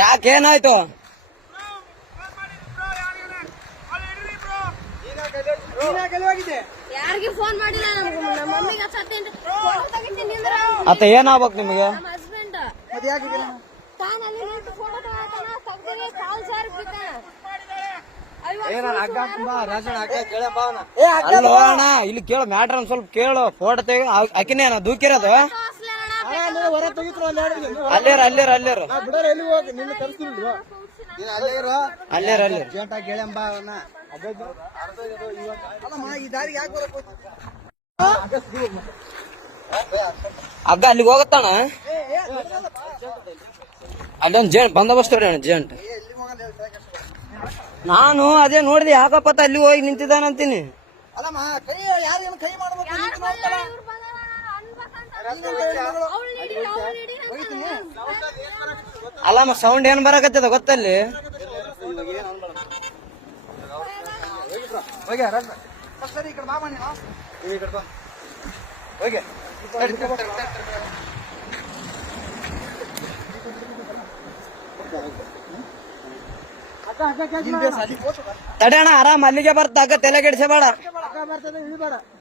ಯಾಕೇನಾಯ್ತು? ಯಾರಿಗೆ ಫೋನ್ ಮಾಡಿಲ್ಲ ನಮ್ಮ ಮಮ್ಮಿಗೆ ಅತ್ತ ಏನಾಗ್ಬೇಕು ನಿಮಗೆ? ನಮ್ಮ ಹಸ್ಬೆಂಡ್ ತಾನಲ್ಲಿ ಫೋಟೋ ತೆಗ್ದಿರಿ ಕಾಲ್ ಸಾರ್ ಅಲ್ಲೋ ಅಣ್ಣ, ಇಲ್ಲಿ ಕೇಳು ಮ್ಯಾಟ್ರ್ ಒಂದ್ ಸ್ವಲ್ಪ ಕೇಳು. ಫೋಟೋ ತೆಗಿ ಅಕಿನೇ ದೂಕಿರೋದು. ಅಲ್ಲೇರ ಅಗ್ಗ ಅಲ್ಲಿಗೆ ಹೋಗತ್ತಾನ. ಅಲ್ಲೊಂದ್ ಜೇಂಟ್ ಬಂದೋಬಸ್ತ್ ಜೇಂಟ್. ನಾನು ಅದೇ ನೋಡಿದೆ, ಯಾಕಪ್ಪ ಅಲ್ಲಿ ಹೋಗಿ ನಿಂತಿದ್ದಾನಂತೀನಿ. ಅಲ್ಲಮ್ಮ ಸೌಂಡ್ ಏನ್ ಬರಕತ್ತದ ಗೊತ್ತಲ್ಲಿ? ತಡೆಯಣ, ಆರಾಮ್ ಅಲ್ಲಿಗೆ ಬರ್ತ. ಅಕ್ಕ ತಲೆ ಕೆಡಿಸಬೇಡ.